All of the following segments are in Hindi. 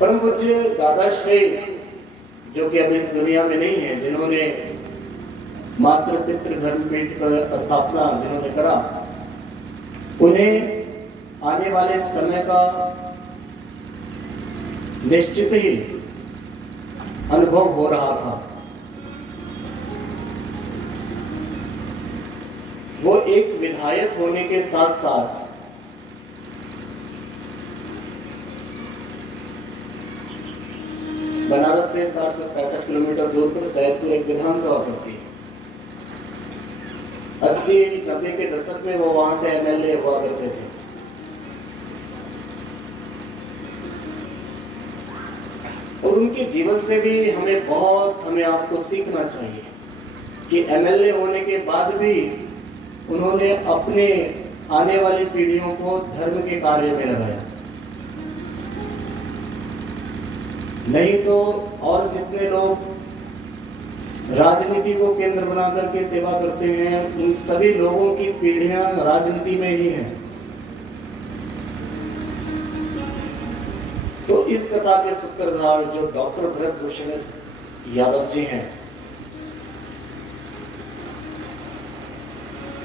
परम पूज्य दादाश्री जो कि अब इस दुनिया में नहीं है, जिन्होंने मातृ पितृ धर्मपीठ का स्थापना जिन्होंने करा, उन्हें आने वाले समय का निश्चित ही अनुभव हो रहा था। वो एक विधायक होने के साथ साथ बनारस से 60 से 65 किलोमीटर दूर पर सैदपुर एक विधानसभा पड़ती है। 80-90 के दशक में वो वहां से एमएलए हुआ करते थे। और उनके जीवन से भी हमें आपको सीखना चाहिए कि एमएलए होने के बाद भी उन्होंने अपने आने वाली पीढ़ियों को धर्म के कार्य में लगाया। नहीं तो और जितने लोग राजनीति को केंद्र बना करके सेवा करते हैं, उन सभी लोगों की पीढ़ियां राजनीति में ही हैं। तो इस कथा के सूत्रधार जो डॉक्टर भरत भूषण यादव जी हैं,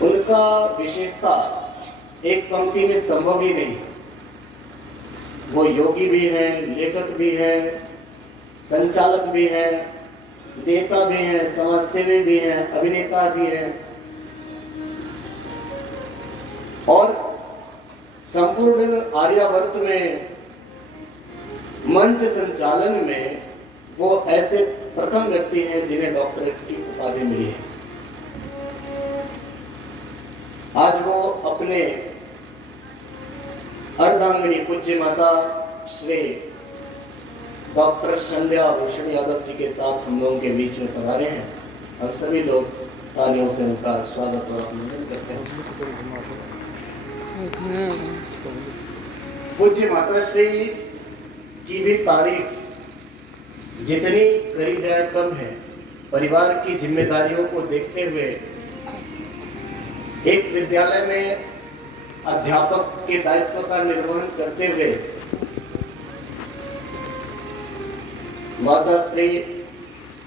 उनका विशेषता एक पंक्ति में संभव ही नहीं। वो योगी भी हैं, लेखक भी हैं, संचालक भी हैं, नेता भी हैं, समाजसेवी भी हैं, अभिनेता भी हैं, और संपूर्ण आर्यावर्त में मंच संचालन में वो ऐसे प्रथम व्यक्ति हैं जिन्हें डॉक्टरेट की उपाधि मिली है। आज वो अपने अर्धांगिनी पूज्य माता श्री डॉक्टर संध्या भूषण यादव जी के साथ हम लोगों के बीच में पधारे हैं। हम सभी लोग तालियों से उनका स्वागत और अभिनंदन करते हैं। पूज्य माता श्री की भी तारीफ जितनी करी जाए कम है। परिवार की जिम्मेदारियों को देखते हुए एक विद्यालय में अध्यापक के दायित्व का निर्वहन करते हुए माता श्री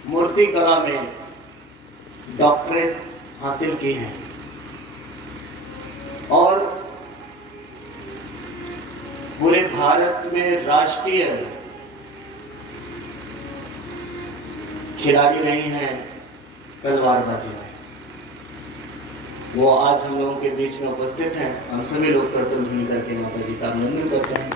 मूर्ति कला में डॉक्टरेट हासिल की है और पूरे भारत में राष्ट्रीय खिलाड़ी रही हैं तलवारबाजी में। वो आज हम लोगों के बीच में उपस्थित हैं। हम सभी लोग करतल ध्वनि करके माता जी का अभिनंदन करते हैं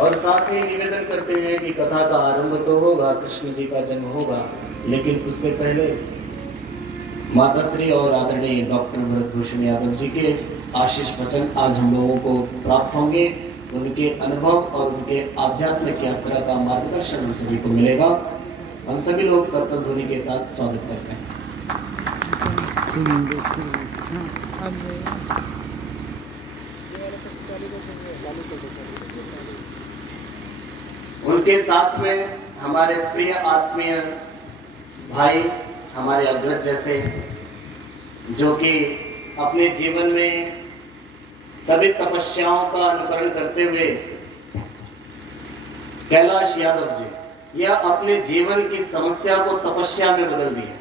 और साथ ही निवेदन करते हैं कि कथा का आरंभ तो होगा, कृष्ण जी का जन्म होगा, लेकिन उससे पहले माताश्री और आदरणीय डॉक्टर भरत भूषण यादव जी के आशीष वचन आज हम लोगों को प्राप्त होंगे। उनके अनुभव और उनके आध्यात्मिक यात्रा का मार्गदर्शन हम सभी को मिलेगा। हम सभी लोग करतल ध्वनि के साथ स्वागत करते हैं। उनके साथ में हमारे प्रिय आत्मीय भाई, हमारे अग्रज जैसे, जो कि अपने जीवन में सभी तपस्याओं का अनुकरण करते हुए, कैलाश यादव जी, यह अपने जीवन की समस्या को तपस्या में बदल दिया।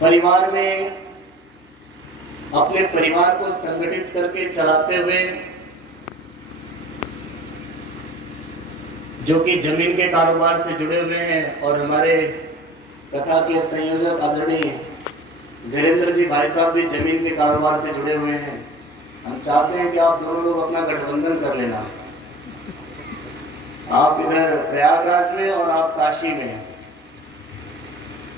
परिवार में अपने परिवार को संगठित करके चलाते हुए, जो कि जमीन के कारोबार से जुड़े हुए हैं, और हमारे कथा के संयोजक आदरणीय धीरेन्द्र जी भाई साहब भी जमीन के कारोबार से जुड़े हुए हैं। हम चाहते हैं कि आप दोनों लोग अपना गठबंधन कर लेना। आप इधर प्रयागराज में और आप काशी में,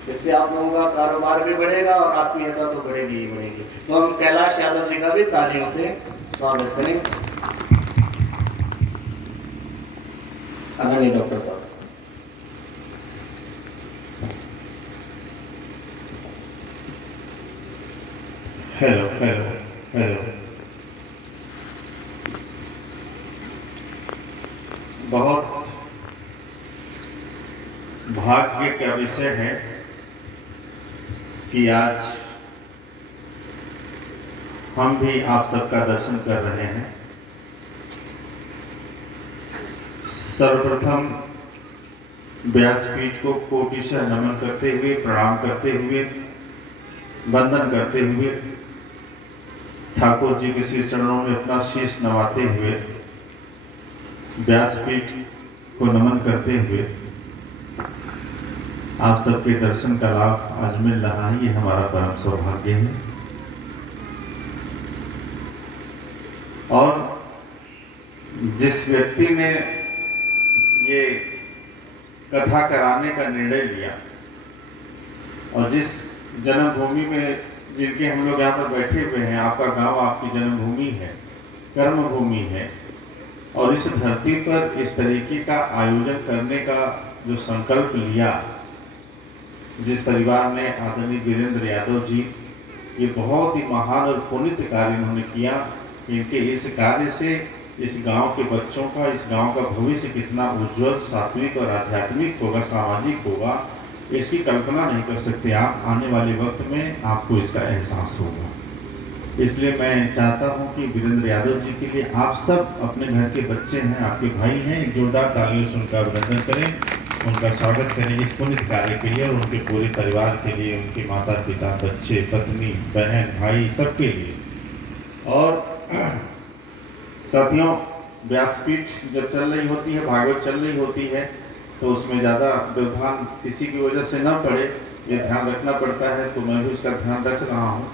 इससे आप लोगों का कारोबार भी बढ़ेगा और आत्मीयता तो बढ़ेगी ही बढ़ेगी। तो हम कैलाश यादव जी का भी तालियों से स्वागत करें। आदरणीय डॉक्टर साहब। Hello hello hello. बहुत भाग्य का विषय है कि आज हम भी आप सबका दर्शन कर रहे हैं। सर्वप्रथम व्यासपीठ को कोटि से नमन करते हुए, प्रणाम करते हुए, वंदन करते हुए, ठाकुर जी के श्री चरणों में अपना शीश नवाते हुए, व्यासपीठ को नमन करते हुए आप सबके दर्शन का लाभ आज मिल रहा है, ये हमारा परम सौभाग्य है। और जिस व्यक्ति ने ये कथा कराने का निर्णय लिया और जिस जन्मभूमि में जिनके हम लोग यहाँ पर बैठे हुए हैं, आपका गांव आपकी जन्मभूमि है, कर्मभूमि है, और इस धरती पर इस तरीके का आयोजन करने का जो संकल्प लिया, जिस परिवार ने आदरणीय वीरेंद्र यादव जी, ये बहुत ही महान और पुनीत कार्य इन्होंने किया। इनके इस कार्य से इस गांव के बच्चों का, इस गांव का भविष्य कितना उज्जवल, सात्विक और आध्यात्मिक होगा, सामाजिक होगा, इसकी कल्पना नहीं कर सकते आप। आने वाले वक्त में आपको इसका एहसास होगा। इसलिए मैं चाहता हूं कि वीरेंद्र यादव जी के लिए आप सब अपने घर के बच्चे हैं, आपके भाई हैं, एक जोरदार तालियों से उनका अभिनंदन करें, उनका स्वागत करें इस पुनीत कार्य के लिए और उनके पूरे परिवार के लिए, उनके माता पिता, बच्चे, पत्नी, बहन, भाई, सबके लिए। और साथियों, व्यासपीठ जब चल रही होती है, भागवत चल रही होती है, तो उसमें ज़्यादा व्यवधान किसी की वजह से न पड़े, ये ध्यान रखना पड़ता है। तो मैं भी उसका ध्यान रख रहा हूँ।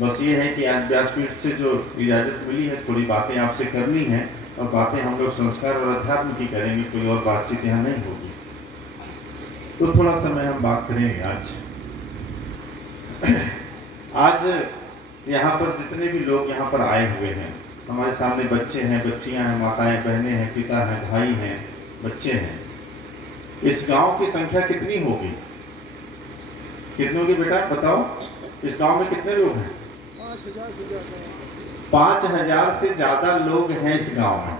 बस ये है कि आज व्यासपीठ से जो इजाज़त मिली है, थोड़ी बातें आपसे करनी है और बातें हम लोग संस्कार और अध्यात्म की करेंगे, कोई और बातचीत यहाँ नहीं होगी। तो थोड़ा समय हम बात करेंगे आज यहाँ पर जितने भी लोग यहाँ पर आए हुए हैं, हमारे सामने बच्चे हैं, बच्चियाँ हैं, माताएं, बहनें हैं, पिता हैं, भाई हैं, बच्चे हैं। इस गांव की संख्या कितनी होगी? कितनी होगी बेटा बताओ? इस गांव में कितने लोग हैं? 5000 से ज्यादा लोग हैं इस गांव में।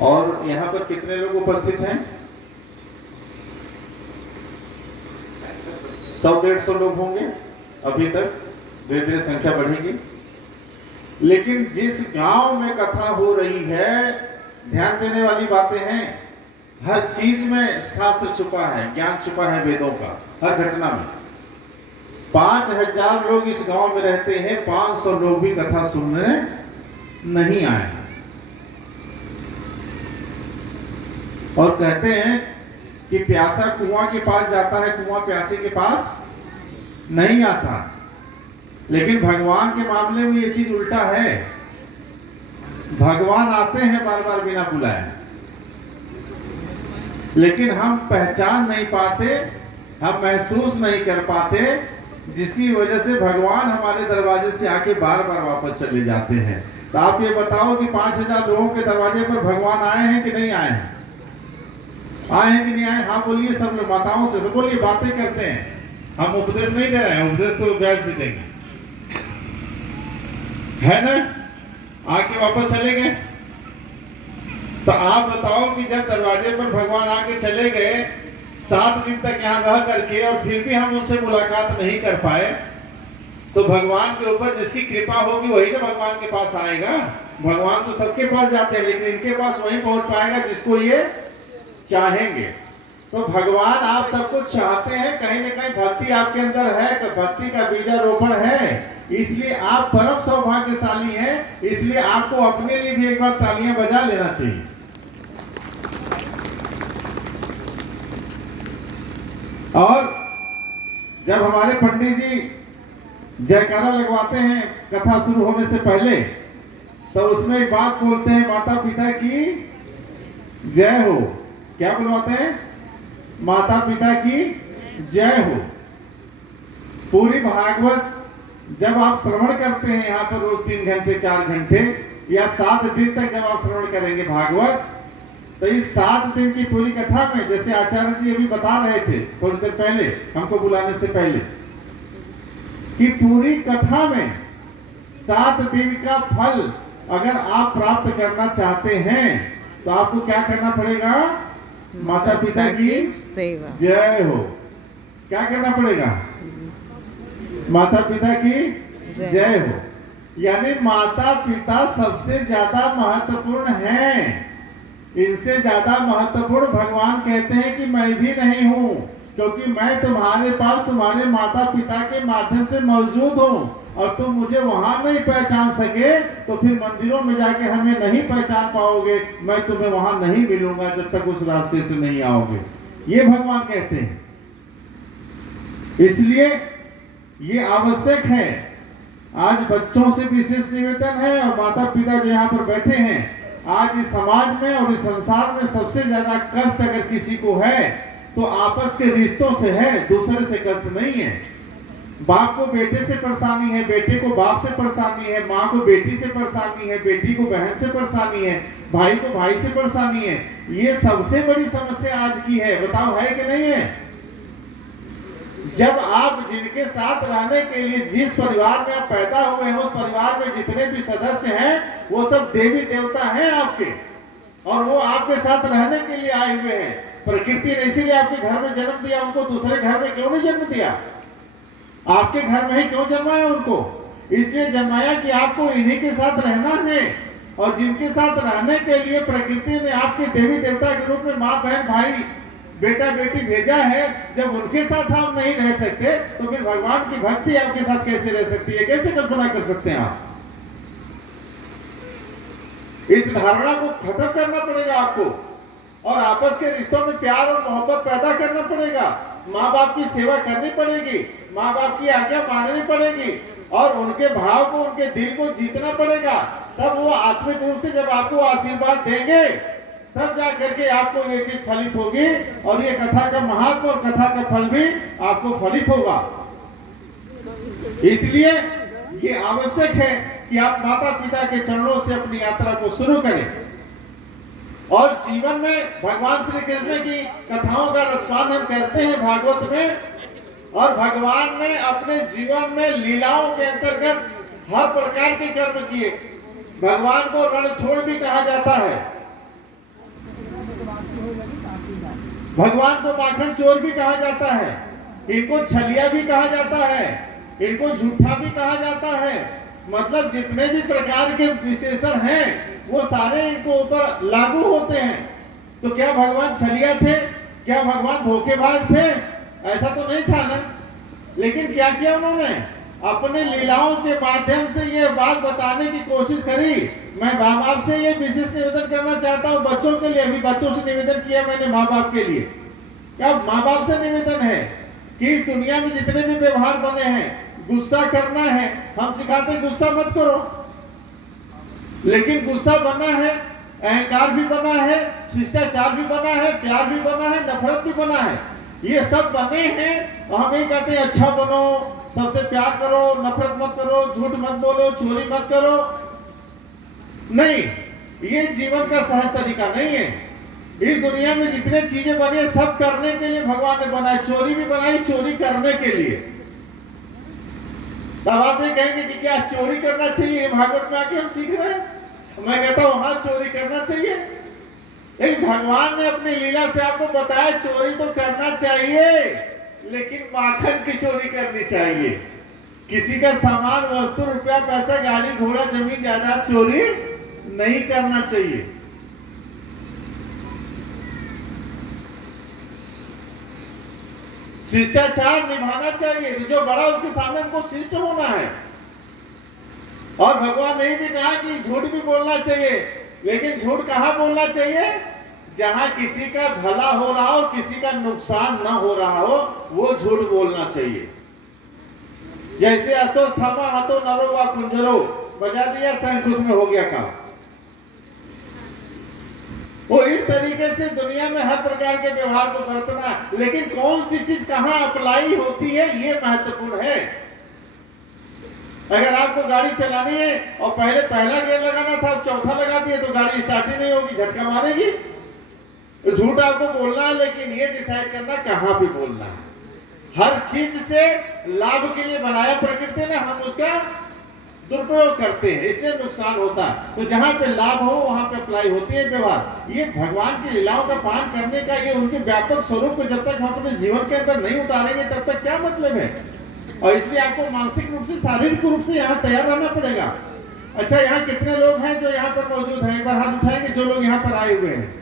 और यहाँ पर कितने लोग उपस्थित हैं? 100-150 लोग होंगे अभी तक। धीरे धीरे संख्या बढ़ेगी। लेकिन जिस गांव में कथा हो रही है, ध्यान देने वाली बातें हैं। हर चीज में शास्त्र छुपा है, ज्ञान छुपा है वेदों का, हर घटना में। 5000 लोग इस गांव में रहते हैं, 500 लोग भी कथा सुनने नहीं आए। और कहते हैं कि प्यासा कुआं के पास जाता है, कुआं प्यासे के पास नहीं आता। लेकिन भगवान के मामले में ये चीज उल्टा है। भगवान आते हैं बार बार बिना बुलाए, लेकिन हम पहचान नहीं पाते, हम महसूस नहीं कर पाते, जिसकी वजह से भगवान हमारे दरवाजे से आके बार बार वापस चले जाते हैं। तो आप ये बताओ कि 5000 लोगों के दरवाजे पर भगवान आए हैं कि नहीं आए हैं? आए हैं कि नहीं आए? हाँ बोलिए सब लोग, माताओं से सब बोलिए। बातें करते हैं, हम उपदेश नहीं दे रहे हैं, उपदेश तो व्यास जी देंगे, है ना? आके वापस चले गए। तो आप बताओ कि जब दरवाजे पर भगवान आके चले गए, 7 दिन तक यहाँ रह करके, और फिर भी हम उनसे मुलाकात नहीं कर पाए, तो भगवान के ऊपर जिसकी कृपा होगी वही ना भगवान के पास आएगा। भगवान तो सबके पास जाते हैं, लेकिन इनके पास वही पहुंच पाएगा जिसको ये चाहेंगे। तो भगवान आप सबको चाहते हैं, कहीं ना कहीं भक्ति आपके अंदर है, तो भक्ति का बीजारोपण है, इसलिए आप परम सौभाग्यशाली हैं। इसलिए आपको अपने लिए भी एक बार तालियां बजा लेना चाहिए। और जब हमारे पंडित जी जयकारा लगवाते हैं कथा शुरू होने से पहले, तो उसमें एक बात बोलते हैं, माता पिता की जय हो। क्या बुलवाते हैं? माता पिता की जय हो। पूरी भागवत जब आप श्रवण करते हैं यहाँ पर रोज 3 घंटे 4 घंटे या 7 दिन तक जब आप श्रवण करेंगे भागवत, तो इस 7 दिन की पूरी कथा में, जैसे आचार्य जी अभी बता रहे थे थोड़ी देर पहले हमको बुलाने से पहले, कि पूरी कथा में 7 दिन का फल अगर आप प्राप्त करना चाहते हैं तो आपको क्या करना पड़ेगा? माता पिता की जय हो। क्या करना पड़ेगा? माता पिता की जय हो। यानी माता पिता सबसे ज्यादा महत्वपूर्ण हैं। इनसे ज्यादा महत्वपूर्ण भगवान कहते हैं कि मैं भी नहीं हूं, क्योंकि मैं तुम्हारे पास तुम्हारे माता पिता के माध्यम से मौजूद हूं और तुम मुझे वहां नहीं पहचान सके तो फिर मंदिरों में जाके हमें नहीं पहचान पाओगे, मैं तुम्हें वहां नहीं मिलूंगा जब तक उस रास्ते से नहीं आओगे। ये भगवान कहते हैं। इसलिए ये आवश्यक है। आज बच्चों से विशेष निवेदन है और माता पिता जो यहाँ पर बैठे हैं, आज इस समाज में और इस संसार में सबसे ज्यादा कष्ट अगर किसी को है तो आपस के रिश्तों से है, दूसरे से कष्ट नहीं है। बाप को बेटे से परेशानी है, बेटे को बाप से परेशानी है, माँ को बेटी से परेशानी है, बेटी को बहन से परेशानी है, भाई को भाई से परेशानी है। ये सबसे बड़ी समस्या आज की है। बताओ है कि नहीं है? जब आप जिनके साथ रहने के लिए जिस परिवार में आप पैदा हुए हैं, उस परिवार में जितने भी सदस्य हैं वो सब देवी देवता हैं आपके, और वो आपके साथ रहने के लिए आए हुए हैं। प्रकृति ने इसीलिए आपके घर में जन्म दिया, उनको दूसरे घर में क्यों नहीं जन्म दिया? आपके घर में ही क्यों जन्माया उनको? इसलिए जन्माया कि आपको इन्हीं के साथ रहना है, और जिनके साथ रहने के लिए प्रकृति ने आपके देवी देवता के रूप में माँ बहन भाई बेटा बेटी भेजा है, जब उनके साथ आप नहीं रह सकते तो फिर भगवान की भक्ति आपके साथ कैसे रह सकती है? कैसे कल्पना कर सकते हैं आप? इस धारणा को खत्म करना पड़ेगा आपको, और आपस के रिश्तों में प्यार और मोहब्बत पैदा करना पड़ेगा। माँ बाप की सेवा करनी पड़ेगी, माँ बाप की आज्ञा माननी पड़ेगी, और उनके भाव को, उनके दिल को जीतना पड़ेगा। तब वो आत्मिक रूप से जब आपको आशीर्वाद देंगे तब जा करके आपको ये चीज फलित होगी, और ये कथा का महत्व और कथा का फल भी आपको फलित होगा। इसलिए ये आवश्यक है कि आप माता पिता के चरणों से अपनी यात्रा को शुरू करें, और जीवन में भगवान श्री कृष्ण की कथाओं का रसपान हम करते हैं भागवत में, और भगवान ने अपने जीवन में लीलाओं के अंतर्गत हर प्रकार के कर्म किए। भगवान को रणछोड़ भी कहा जाता है, भगवान को माखन चोर भी कहा जाता है, इनको छलिया भी कहा जाता है, इनको झूठा भी कहा जाता है। मतलब जितने भी प्रकार के विशेषण हैं वो सारे इनको ऊपर लागू होते हैं। तो क्या भगवान छलिया थे? क्या भगवान धोखेबाज थे? ऐसा तो नहीं था ना। लेकिन क्या किया उन्होंने? अपने लीलाओं के माध्यम से ये बात बताने की कोशिश करी। मैं माँ बाप से ये विशेष निवेदन करना चाहता हूँ, बच्चों के लिए भी, बच्चों से निवेदन किया मैंने माँ बाप के लिए। क्या माँ बाप से निवेदन है कि इस दुनिया में जितने भी व्यवहार बने हैं, गुस्सा करना है, हम सिखाते गुस्सा मत करो, लेकिन गुस्सा बना है, अहंकार भी बना है, शिष्टाचार भी बना है, प्यार भी बना है, नफरत भी बना है। ये सब बने हैं, और हम ये कहते हैं अच्छा बनो, सबसे प्यार करो, नफरत मत करो, झूठ मत बोलो, चोरी मत करो। नहीं, ये जीवन का सहज तरीका नहीं है। इस दुनिया में जितने चीजें बनी है सब करने के लिए भगवान ने बनाई। चोरी भी बनाई चोरी करने के लिए। तब आप ये कहेंगे कि क्या चोरी करना चाहिए? भागवत में आके हम सीख रहे हैं। मैं कहता हूं हाँ, चोरी करना चाहिए, लेकिन भगवान ने अपनी लीला से आपको बताया चोरी तो करना चाहिए, लेकिन माखन की चोरी करनी चाहिए। किसी का सामान, वस्तु, रुपया, पैसा, गाड़ी घोड़ा, जमीन जायदाद चोरी नहीं करना चाहिए। शिष्टाचार निभाना चाहिए, तो जो बड़ा उसके सामने हमको शिष्ट होना है। और भगवान ने भी कहा कि झूठ भी बोलना चाहिए, लेकिन झूठ कहाँ बोलना चाहिए? जहां किसी का भला हो रहा हो, किसी का नुकसान ना हो रहा हो, वो झूठ बोलना चाहिए। जैसे अस्तोस्थामा हतो नरो व कुंजरो, बजा दिया शंख, उसमें हो गया काम। वो इस तरीके से दुनिया में हर प्रकार के व्यवहार को बरतना, लेकिन कौन सी चीज कहां अप्लाई होती है ये महत्वपूर्ण है। अगर आपको गाड़ी चलानी है और पहले पहला गियर लगाना था, चौथा लगा दिए तो गाड़ी स्टार्ट ही नहीं होगी, झटका मारेगी। तो झूठ आपको बोलना है, लेकिन ये डिसाइड करना कहां पे बोलना है। हर चीज से लाभ के लिए बनाया प्रकृति ने, हम उसका दुरुपयोग करते हैं, इसलिए नुकसान होता है। तो जहां पे लाभ हो वहां पे अप्लाई होती है व्यवहार। ये भगवान की लीलाओं का पान करने का, ये उनके व्यापक स्वरूप को जब तक हम अपने जीवन के अंदर नहीं उतारेंगे तब तक क्या मतलब है। और इसलिए आपको मानसिक रूप से, शारीरिक रूप से यहाँ तैयार रहना पड़ेगा। अच्छा, यहाँ कितने लोग हैं जो यहाँ पर मौजूद हैं? एक बार हाथ उठाएंगे जो लोग यहाँ पर आए हुए हैं,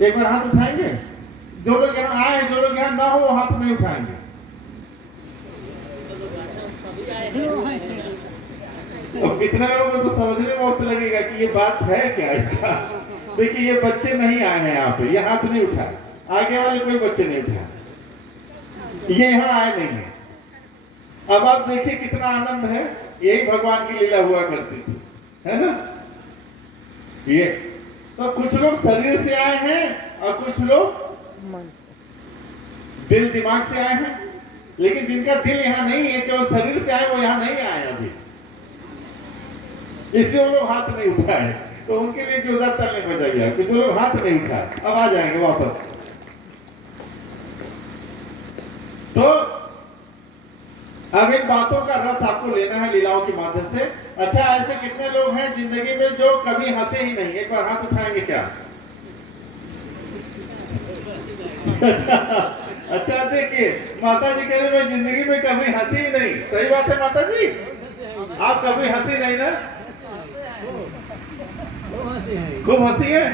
एक बार हाथ उठाएंगे। जो लोग यहाँ आए हैं, जो लोग यहाँ ना हो वो हाथ नहीं उठाएंगे। और कितने लोगों को तो समझने में वक्त लगेगा कि ये बात है क्या इसका। देखिए, ये बच्चे नहीं आए हैं यहाँ पे, ये हाथ नहीं उठाए, आगे वाले कोई बच्चे नहीं उठाए, ये यहाँ आए नहीं है। अब आप देखिए कितना आनंद है, यही भगवान की लीला हुआ करती थी, है ना। ये तो कुछ लोग शरीर से आए हैं और कुछ लोग दिल दिमाग से आए हैं, लेकिन जिनका दिल यहाँ नहीं है, केवल शरीर से आए, वो यहाँ नहीं आए अभी, इसलिए वो लोग हाथ नहीं उठाए। तो उनके लिए जोरदार ताली बजाइए कि जो लोग हाथ नहीं उठाए अब आ जाएंगे वापस। तो अब इन बातों का रस आपको लेना है लीलाओं के माध्यम से। अच्छा, ऐसे कितने लोग हैं जिंदगी में जो कभी हंसे ही नहीं? एक बार हाथ उठाएंगे क्या? अच्छा, देखिए, माता जी कह रहे मैं जिंदगी में कभी हंसी ही नहीं। सही बात है माता जी, आप कभी हंसी नहीं ना? खूब हंसी है।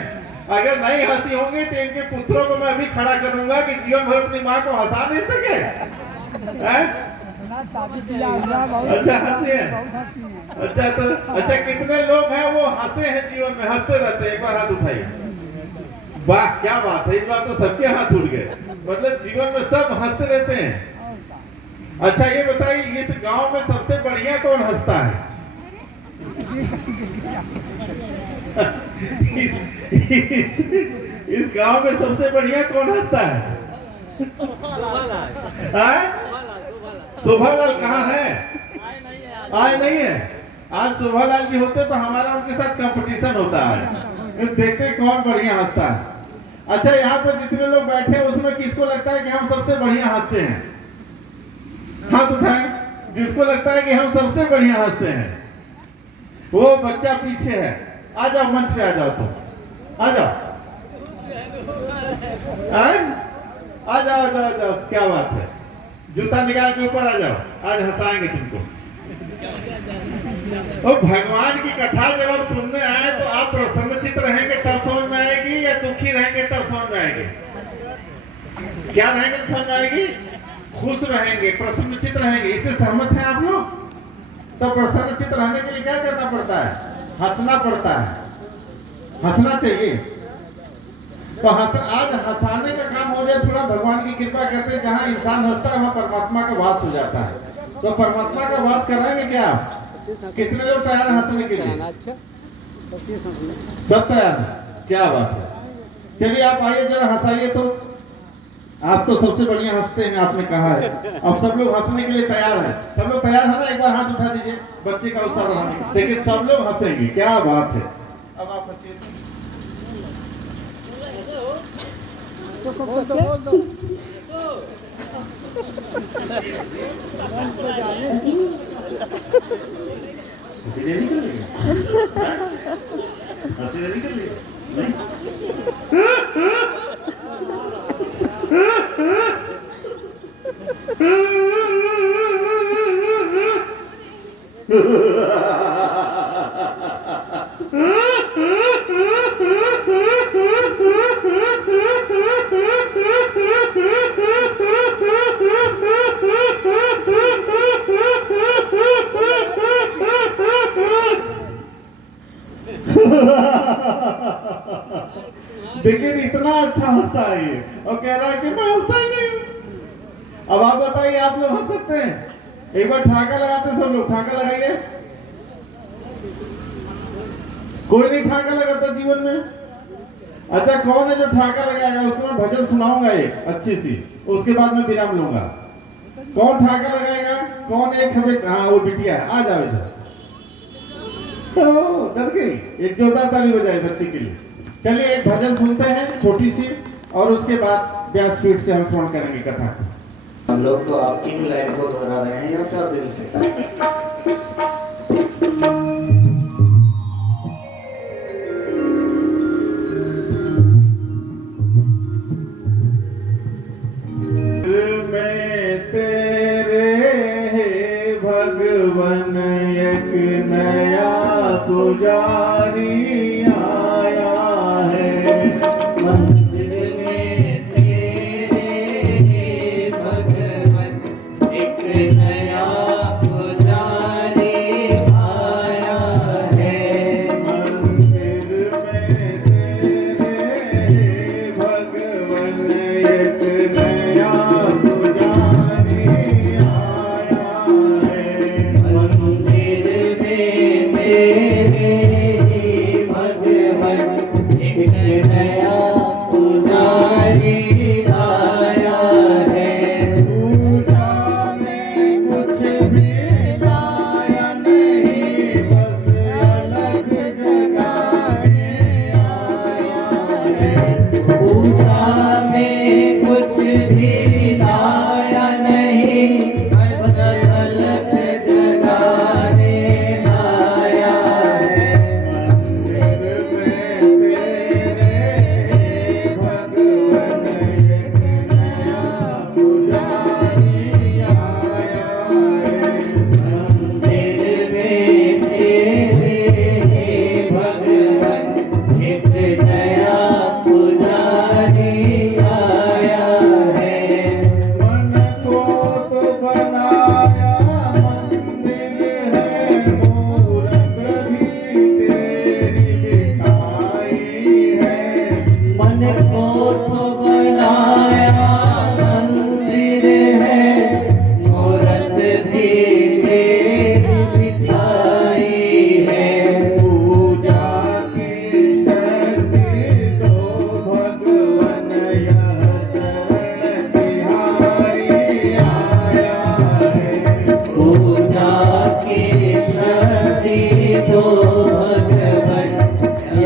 अगर नहीं हंसी होंगे तो इनके पुत्रों को मैं अभी खड़ा करूंगा कि जीवन भर अपनी माँ को हंसा नहीं सके। अच्छा, हंसी है। अच्छा, तो अच्छा, कितने लोग हैं वो हंसे हैं जीवन में, हंसते रहते हैं? एक बार हाथ उठाइए। वाह, क्या बात है, इस बार तो सबके हाथ उठ गए। मतलब जीवन में सब हंसते रहते हैं। अच्छा, ये बताइए, इस गांव में सबसे बढ़िया कौन हंसता है? इस गांव में सबसे बढ़िया कौन हंसता है? शोभालाल कहाँ है? आए नहीं है। आज शोभालाल जी होते तो हमारा उनके साथ कंपटीशन होता है, देखते कौन बढ़िया हंसता है। अच्छा, यहाँ पर जितने लोग बैठे हैं उसमें किसको लगता है कि हम सबसे बढ़िया हंसते हैं? हाथ उठाएं जिसको लगता है कि हम सबसे बढ़िया हंसते हैं। वो बच्चा पीछे है, आ जाओ मंच पे, आ जाओ, तो आ जाओ, आ जाओ, आ जाओ, आ जाओ। क्या बात है, जूता निकाल के ऊपर आ जाओ, आज हंसाएंगे तुमको। तो भगवान की कथा जब आप सुनने आए तो आप प्रसन्नचित्त रहेंगे तब समझ में आएगी, या दुखी रहेंगे तब समझ में आएगी? क्या रहेंगे तो समझ में आएगी? खुश रहेंगे, प्रसन्नचित्त रहेंगे। इससे सहमत हैं आप लोग? तो प्रसन्नचित्त रहने के लिए क्या करना पड़ता है? हंसना पड़ता है, हंसना चाहिए। तो आज हंसाने का काम हो जाए थोड़ा, भगवान की कृपा कहते हैं जहां इंसान हंसता है वहां परमात्मा का वास हो जाता है। तो परमात्मा का वास कराएंगे क्या आप? कितने लोग तैयार हैं हंसने के लिए? सब तैयार हैं, क्या बात है। चलिए आप आइए, जरा हंसाइए। तो आप तो सबसे बढ़िया हंसते हैं, आपने कहा है। अब सब लोग हंसने के लिए तैयार हैं। सब लोग तैयार है ना? एक बार हाथ उठा दीजिए, बच्चे का उत्साह बढ़ाने। देखिए, सब लोग हंसेंगे, क्या बात है। अब आप हंसिए। हंसी निकल रही है, हंसी निकल रही है। देखिए, इतना अच्छा हंसता है ये, और कह रहा है कि मैं हंसता ही नहीं। अब आप बताइए, आप लोग हंस सकते हैं? एक बार ठाका लगाते सब लोग, ठाका लगाइए। कोई नहीं ठाका लगाता जीवन में? अच्छा, कौन है जो ठाका लगाएगा? उसको मैं भजन सुनाऊंगा एक अच्छी सी, उसके बाद मैं विराम लूंगा। कौन ठाका लगाएगा? कौन? एक हमें, हाँ वो बिटिया है, आ जाओ इधर। डर गई। एक जोरदार ताली बजाए बच्चे के लिए। चलिए एक भजन सुनते हैं छोटी सी, और उसके बाद व्यासपीठ से हम श्रवण करेंगे कथा को। हम लोग तो आपकी ही लाइन को दोहरा रहे हैं यहाँ 4 दिन से। मैं तेरे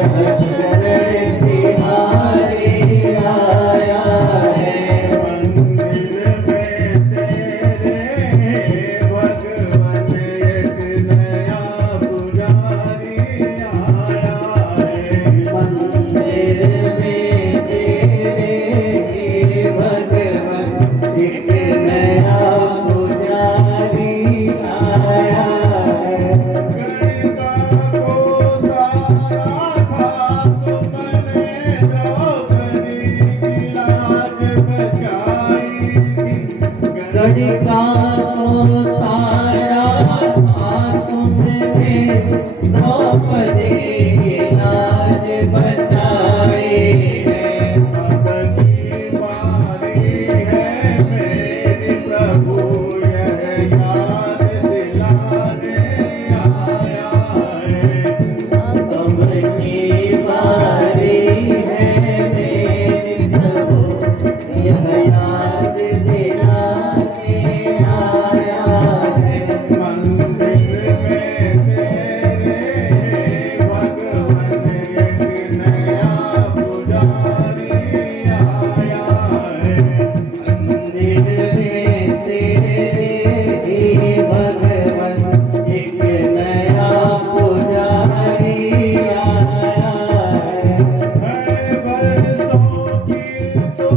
यह शरण तिहारे आया है। मंदिर में तेरे भगवन एक नया पुजारी आया है। मंदिर में तेरे भगवन एक नया पुजारी आया है। गणिका को तारा था तुमने द्रौपदी की लाज बचाई थी। गणिका को तारा था तुमने द्रौपदी की लाज बचाई है। अब की बारी है मेरे प्रभु यह याद दिलाने आया है। अब की बारी है मेरे प्रभु यह याद दिलाने आया है। मंदिर में तेरे भगवन एक नया पुजारी आया है। मंदिर में तेरे भगवन एक नया पुजारी आया है। बरसों की तो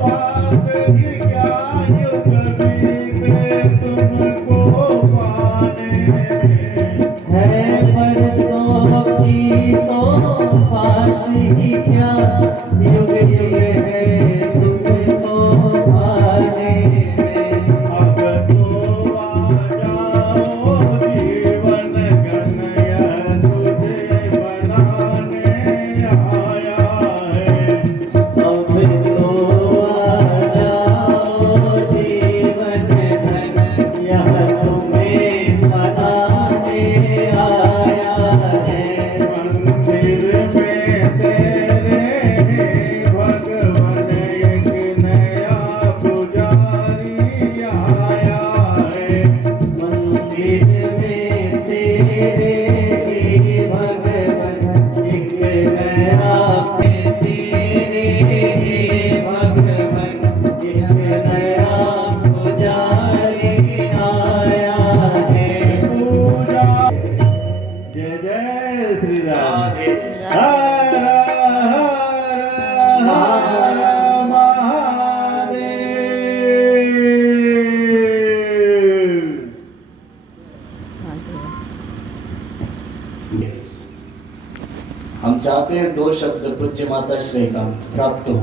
बात ही क्या युग बीते तुमको पाने में। है बरसों की तो बात ही क्या युग युग है तुमको पाने में। अब तो आ जाओ जीवन गन यह तुझे बनाने आया है। अब तो आ जाओ जीवन धन यह तुम्हें बनाने आया है। मंदिर में तेरे भगवन एक नया पुजारी आया है। मंदिर में तेरे भगवन एक नया तेरे भगवन एक नया पुजारी आया है। पूजा जय जय श्री राम। राधे हर हर हर महादेव। हम चाहते हैं दो शब्द पूज्य माता श्री का प्राप्त हो,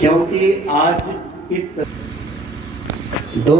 क्योंकि आज इस दो